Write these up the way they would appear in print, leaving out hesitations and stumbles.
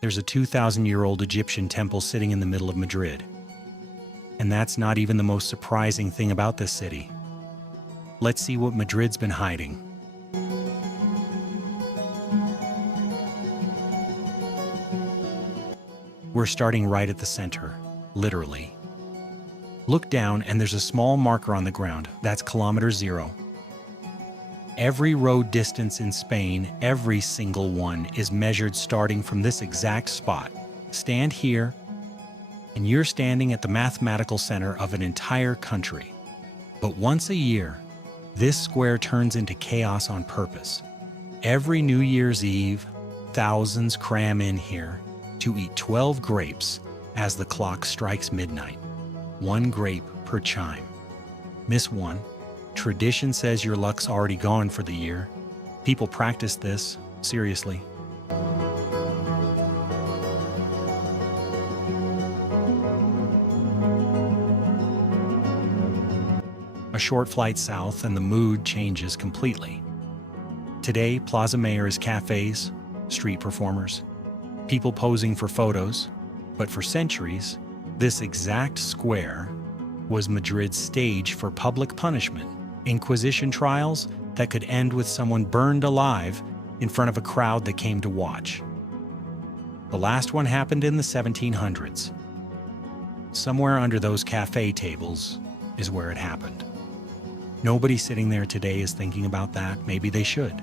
There's a 2,000-year-old Egyptian temple sitting in the middle of Madrid. And that's not even the most surprising thing about this city. Let's see what Madrid's been hiding. We're starting right at the center, literally. Look down and there's a small marker on the ground. That's kilometer 0. Every road distance in Spain, every single one, is measured starting from this exact spot. Stand here, and you're standing at the mathematical center of an entire country. But once a year, this square turns into chaos on purpose. Every New Year's Eve, thousands cram in here to eat 12 grapes as the clock strikes midnight. 1 grape per chime. Miss one. Tradition says your luck's already gone for the year. People practice this, seriously. A short flight south and the mood changes completely. Today, Plaza Mayor is cafes, street performers, people posing for photos, but for centuries, this exact square was Madrid's stage for public punishment. Inquisition trials that could end with someone burned alive in front of a crowd that came to watch. The last one happened in the 1700s. Somewhere under those cafe tables is where it happened. Nobody sitting there today is thinking about that. Maybe they should.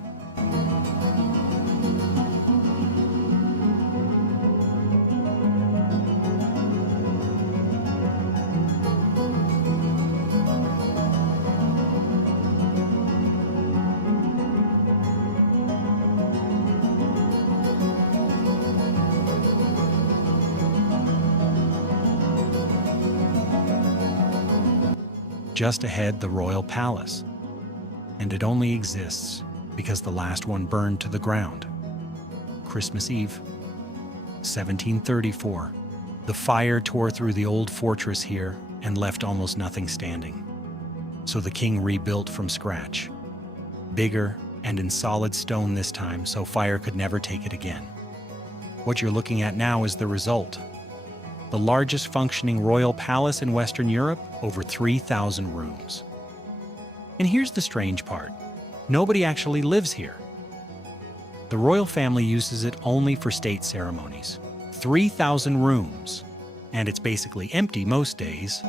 Just ahead, the Royal Palace. And it only exists because the last one burned to the ground. Christmas Eve, 1734. The fire tore through the old fortress here and left almost nothing standing. So the king rebuilt from scratch. Bigger and in solid stone this time, so fire could never take it again. What you're looking at now is the result. The largest functioning royal palace in Western Europe, over 3,000 rooms. And here's the strange part. Nobody actually lives here. The royal family uses it only for state ceremonies. 3,000 rooms, and it's basically empty most days.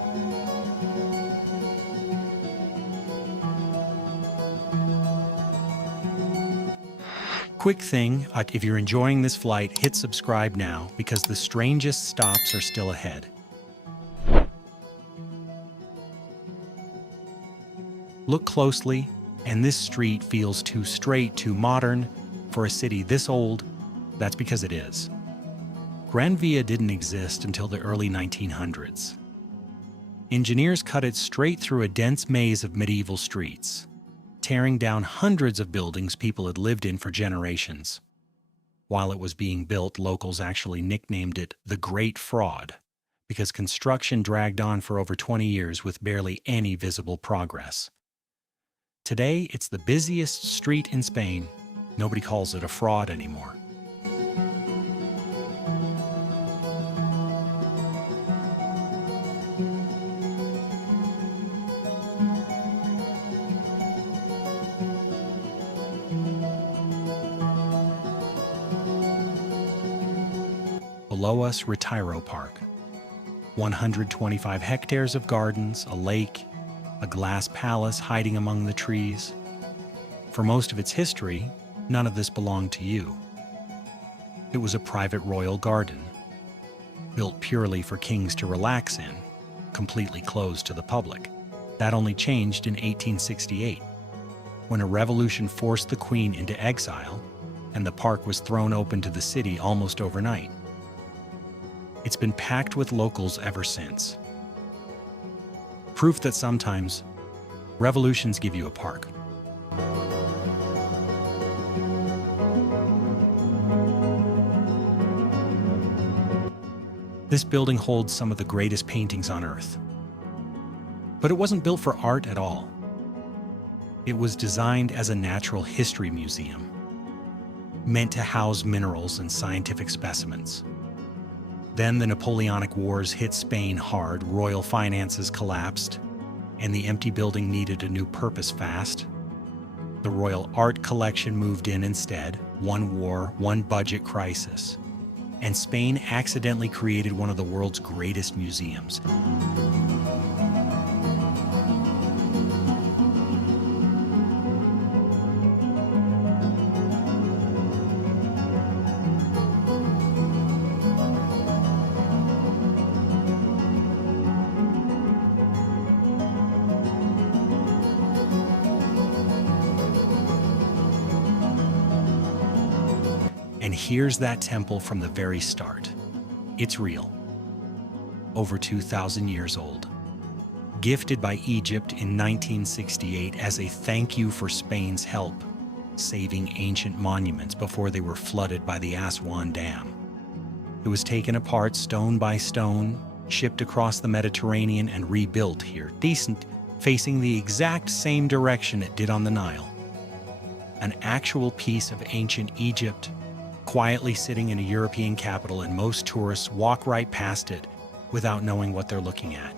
Quick thing, if you're enjoying this flight, hit subscribe now because the strangest stops are still ahead. Look closely, and this street feels too straight, too modern for a city this old. That's because it is. Gran Via didn't exist until the early 1900s. Engineers cut it straight through a dense maze of medieval streets, tearing down hundreds of buildings people had lived in for generations. While it was being built, locals actually nicknamed it the Great Fraud because construction dragged on for over 20 years with barely any visible progress. Today, it's the busiest street in Spain. Nobody calls it a fraud anymore. Below us, Retiro Park. 125 hectares of gardens, a lake, a glass palace hiding among the trees. For most of its history, none of this belonged to you. It was a private royal garden, built purely for kings to relax in, completely closed to the public. That only changed in 1868, when a revolution forced the Queen into exile, and the park was thrown open to the city almost overnight. It's been packed with locals ever since. Proof that sometimes revolutions give you a park. This building holds some of the greatest paintings on Earth. But it wasn't built for art at all. It was designed as a natural history museum. meant to house minerals and scientific specimens. Then the Napoleonic Wars hit Spain hard, royal finances collapsed, and the empty building needed a new purpose fast. The royal art collection moved in instead, one war, one budget crisis, and Spain accidentally created one of the world's greatest museums. And here's that temple from the very start. It's real. Over 2,000 years old. Gifted by Egypt in 1968 as a thank you for Spain's help, saving ancient monuments before they were flooded by the Aswan Dam. It was taken apart stone by stone, shipped across the Mediterranean and rebuilt here, decent, facing the exact same direction it did on the Nile. An actual piece of ancient Egypt, quietly sitting in a European capital, and most tourists walk right past it without knowing what they're looking at.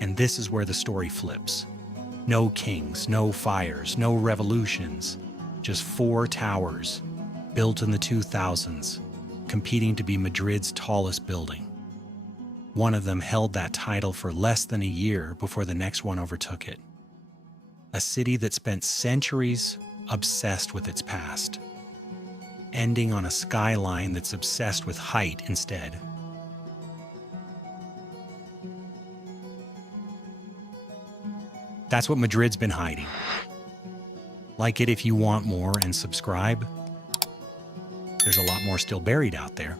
And this is where the story flips. No kings, no fires, no revolutions, just 4 towers, built in the 2000s, competing to be Madrid's tallest building. One of them held that title for less than a year before the next one overtook it. A city that spent centuries obsessed with its past, ending on a skyline that's obsessed with height instead. That's what Madrid's been hiding. Like it if you want more and subscribe. There's a lot more still buried out there.